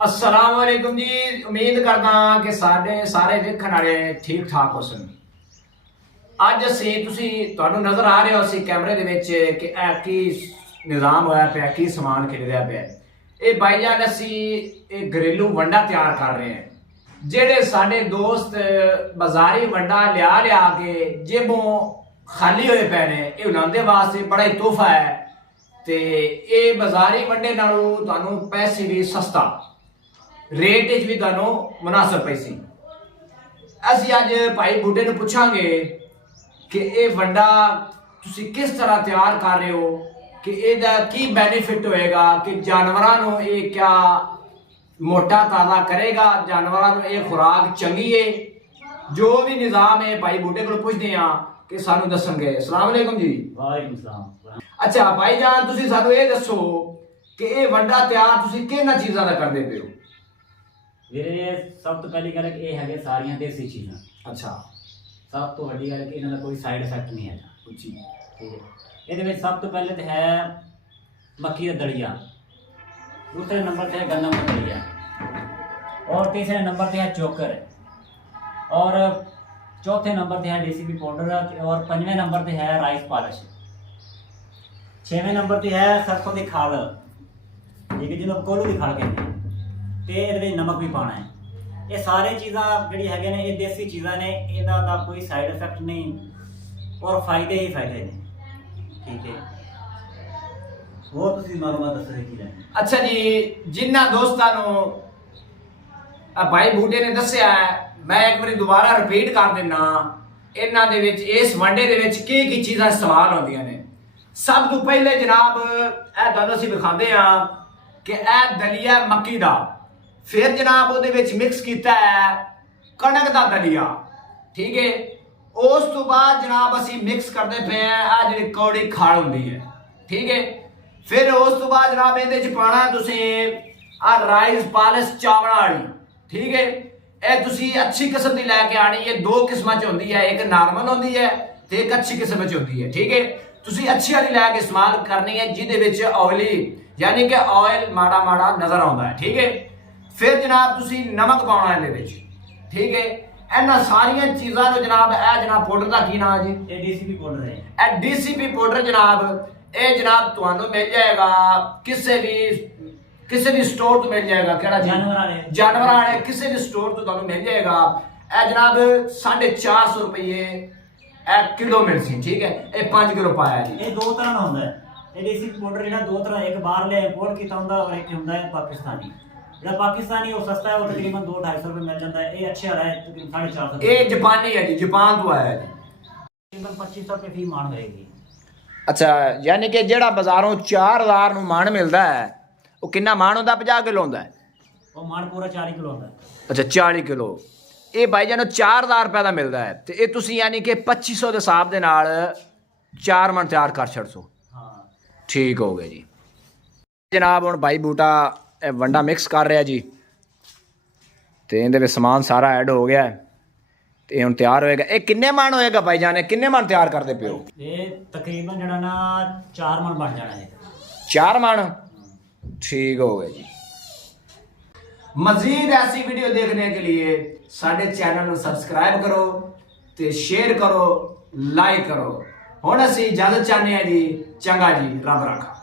अस्सलाम वालेकुम जी। उम्मीद करदा कि सारे देखण वाले ठीक ठाक हो सन। ਅੱਜ ਅਸੀਂ ਤੁਹਾਨੂੰ ਨਜ਼ਰ ਆ ਰਿਹਾ ਸੀ ਕੈਮਰੇ ਦੇ ਵਿੱਚ ਕਿ ਇਹ ਕੀ ਨਿਜ਼ਾਮ ਹੋਇਆ ਪਿਆ, ਕੀ ਸਮਾਨ ਖਿਲਰਿਆ ਪਿਆ। ਇਹ ਭਾਈਜਾਨ ਅਸੀਂ ਇਹ ਘਰੇਲੂ ਵੰਡਾ ਤਿਆਰ ਕਰ ਰਹੇ ਹਾਂ। ਜਿਹੜੇ ਸਾਡੇ ਦੋਸਤ ਬਾਜ਼ਾਰੀ ਵੰਡਾ ਲਿਆ ਕੇ ਜੇਬੋਂ ਖਾਲੀ ਹੋਏ ਪਏ ਨੇ, ਇਹ ਉਹਨਾਂ ਦੇ ਵਾਸਤੇ ਬੜਾ ਹੀ ਤੋਹਫਾ ਹੈ। ਤੇ ਇਹ ਬਾਜ਼ਾਰੀ ਵੰਡੇ ਨਾਲੋਂ ਤੁਹਾਨੂੰ ਪੈਸੇ ਵੀ ਸਸਤਾ, ਰੇਟ ਵਿੱਚ ਵੀ ਤੁਹਾਨੂੰ ਮੁਨਾਸਬ ਪੈਸੇ। ਅਸੀਂ ਅੱਜ ਭਾਈ ਬੂਟੇ ਨੂੰ ਪੁੱਛਾਂਗੇ ਕਿ ਇਹ ਵੰਡਾ ਤੁਸੀਂ ਕਿਸ ਤਰ੍ਹਾਂ ਤਿਆਰ ਕਰ ਰਹੇ ਹੋ, ਕਿ ਇਹਦਾ ਕੀ ਬੈਨੀਫਿਟ ਹੋਏਗਾ, ਕਿ ਜਾਨਵਰਾਂ ਨੂੰ ਇਹ ਕਿਆ ਮੋਟਾ ਤਾਜ਼ਾ ਕਰੇਗਾ, ਜਾਨਵਰਾਂ ਨੂੰ ਇਹ ਖੁਰਾਕ ਚੰਗੀ ਹੈ। ਜੋ ਵੀ ਨਿਜ਼ਾਮ ਹੈ ਭਾਈ ਬੂਟੇ ਕੋਲ ਪੁੱਛਦੇ ਹਾਂ ਕਿ ਸਾਨੂੰ ਦੱਸਣਗੇ। अस्सलाम वालेकुम जी। वालेकुम सलाम। अच्छा भाईजान, ਤੁਸੀਂ ਸਾਨੂੰ ਇਹ ਦੱਸੋ ਕਿ ਇਹ ਵੰਡਾ ਤਿਆਰ ਤੁਸੀਂ ਕਿਹਨਾਂ ਚੀਜ਼ਾਂ ਦਾ ਕਰਦੇ ਪਏ ਹੋ? ਵੀਰੇ ਸਭ ਤੋਂ ਪਹਿਲੀ ਗੱਲ ਹੈ ਕਿ ਇਹ ਹੈਗੇ ਸਾਰੀਆਂ ਦੇਸੀ ਚੀਜ਼ਾਂ। ਅੱਛਾ, ਸਭ ਤੋਂ ਵੱਡੀ ਗੱਲ ਕਿ ਇਹਨਾਂ ਦਾ ਕੋਈ ਸਾਈਡ ਇਫੈਕਟ ਨਹੀਂ ਹੈ ਜੀ। ਠੀਕ ਹੈ। ਇਹਦੇ ਵਿੱਚ ਸਭ ਤੋਂ ਪਹਿਲੇ ਤਾਂ ਹੈ ਮੱਕੀ ਦਾ ਦਲੀਆ, ਦੂਸਰੇ ਨੰਬਰ ਤੇ ਹੈ ਗੰਦਮ ਦਾ ਦਲੀਆ, और तीसरे नंबर पे है चोकर, और चौथे नंबर पे है DCP पाउडर, और पंजवें नंबर पे है राइस पॉलिश, छेवें नंबर पे है सरसों की खाल, ठीक है, जिन्होंने कोलू की खाल कहते हैं, तो ये नमक भी पाना है। ये सारी चीज़ा जी है ये देसी चीज़ा ने, इहदा कोई साइड इफेक्ट नहीं और फायदे ही फायदे ने। ठीक है, वो तुसीं मालूमात दस रहे की लेनी। अच्छा जी, जिन्ना दोस्तां नूं भाई बूटे ने दस्सिया है, मैं एक बार दोबारा रिपीट कर देना। इन्हां दे विच इस वंडे दे विच की चीज़ां इस्तेमाल होंदियां ने। सब तो पहले जनाब ਇਹ ਤੁਹਾਨੂੰ ਅਸੀਂ ਵਿਖਾਉਂਦੇ ਹਾਂ कि ਇਹ दलिया मक्की दा, फिर जनाब ਉਹਦੇ ਵਿੱਚ मिक्स ਕੀਤਾ है कणक दा दलिया। ठीक है, उस तो बाद जनाब ਅਸੀਂ मिक्स करते पे हैं आ ਜਿਹੜੀ कौड़ी खाल ਹੁੰਦੀ है। ठीक है, फिर उस तो बाद जनाब ਇਹਦੇ ਚ ਪਾਣਾ ਤੁਸੀਂ आ राइस पॉलिश चावल वाली। ठीक है, ਇਹ ਤੁਸੀਂ अच्छी किस्म ਦੀ ਲੈ ਕੇ ਆਣੀ ਹੈ। ਦੋ ਕਿਸਮਾਂ ਚ ਹੁੰਦੀ ਹੈ, ਇੱਕ ਨਾਰਮਲ ਹੁੰਦੀ ਹੈ ਤੇ ਇੱਕ ਅੱਛੀ ਕਿਸਮ ਚ ਹੁੰਦੀ ਹੈ। ਠੀਕ ਹੈ, ਤੁਸੀਂ ਅੱਛੀ ਵਾਲੀ ਲੈ ਕੇ ਇਸਤੇਮਾਲ ਕਰਨੀ ਹੈ ਜਿਹਦੇ ਵਿੱਚ ਆਇਲੀ यानी कि ऑयल माड़ा माड़ा नजर आता है। ठीक है, फिर जनाब तुसी नमक पाना है विच। ठीक है, इन्हां सारियां चीज़ां नूं जनाब ए जनाब पाउडर दा की नाम है जी? DCP पाउडर है। ए DCP पाउडर जनाब ए जनाब तुहानू मिल जाएगा किसी भी स्टोर तो मिल जाएगा। केड़ा जानवर वाले किसी भी स्टोर तो तुहानू मिल जाएगा। ए जनाब 450 रुपये ए किलो मिल सी। ठीक है, ये 5 किलो पाया जी। ये दो तरह का होता है। ਇਹ DCP ਪਾਊਡਰ ਜਿਹੜਾ ਦੋ ਤਰ੍ਹਾਂ, ਇੱਕ ਬਾਹਰਲੇ ਇੰਪੋਰਟ ਕੀਤਾ ਹੁੰਦਾ ਔਰ ਇੱਕ ਹੁੰਦਾ ਹੈ ਪਾਕਿਸਤਾਨੀ। ਜਿਹੜਾ ਪਾਕਿਸਤਾਨੀ ਉਹ ਸਸਤਾ ਹੈ, ਉਹ ਤਕਰੀਬਨ 2-250 ਰੁਪਏ ਮਿਲ ਜਾਂਦਾ ਹੈ। ਇਹ ਅੱਛਾ ਵਾਲਾ ਹੈ ਤਕਰੀਬਨ 450। ਇਹ ਜਾਪਾਨੀ ਹੈ ਜੀ, ਜਾਪਾਨ ਤੋਂ ਆਇਆ ਹੈ ਜੀ। ਤਕਰੀਬਨ 2500 ਰੁਪਏ ਫੀ ਮਾਣ ਹੋਏਗੀ। ਅੱਛਾ, ਯਾਨੀ ਕਿ ਜਿਹੜਾ ਬਾਜ਼ਾਰੋਂ 4000 ਨੂੰ ਮਾਣ ਮਿਲਦਾ ਹੈ, ਉਹ ਕਿੰਨਾ ਮਾਣ ਹੁੰਦਾ? 50 ਕਿਲੋ ਹੁੰਦਾ ਹੈ। ਉਹ ਮਾਣ ਪੂਰਾ 40 ਕਿਲੋ ਹੁੰਦਾ ਹੈ। ਅੱਛਾ, 40 ਕਿਲੋ। ਇਹ ਭਾਈ ਜਾਨੋ 4000 ਰੁਪਏ ਦਾ ਮਿਲਦਾ ਹੈ, ਤੇ ਇਹ ਤੁਸੀਂ ਯਾਨੀ ਕਿ 2500 ਦੇ ਹਿਸਾਬ ਦੇ ਨਾਲ 4 ਮਣ ਤਿਆਰ ਕਰ ਛੱਡੋ। ठीक हो गया जी। जनाब हुण भाई बूटा वंडा मिक्स कर रहा जी, तो इहदे विच समान सारा ऐड हो गया है, तो हुण तैयार होएगा। ये किन्ने मन होएगा भाई जाने, किन्ने मन तैयार करते पे हो? ये तकरीबन जड़ा ना 4 मन बन जाना है। 4 मन? ठीक हो गया जी। मजीद ऐसी वीडियो देखने के लिए साडे चैनल को सबसक्राइब करो, तो शेयर करो, लाइक करो। हुण असीं इजाजत चाहते हैं जी। चंगा जी, रब रखा।